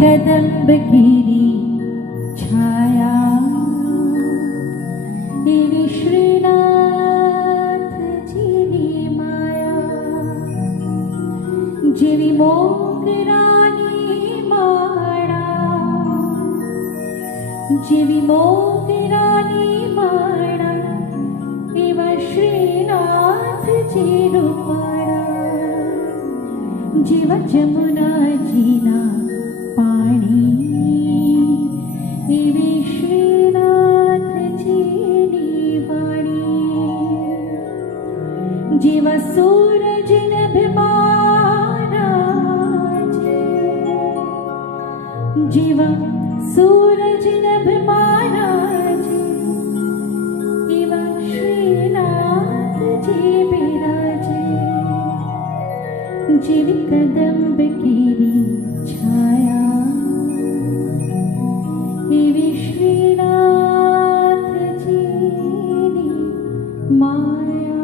कदम्ब गिरी छाया एवी श्रीनाथ जीनी माया जेवी मोगरानी माळा जेवी मोगरानी माळा एवा श्रीनाथ जी रूपाळा जेवा जमुना जीना पाणी एवी श्रीनाथ जीनी वाणी जेवा सूरज नभमाना जेवा सूरज नभमाना एवा श्रीनाथ जी बिराजे जीवी कदम्ब गिरी छाया एवी श्रीनाथ जीनी माया।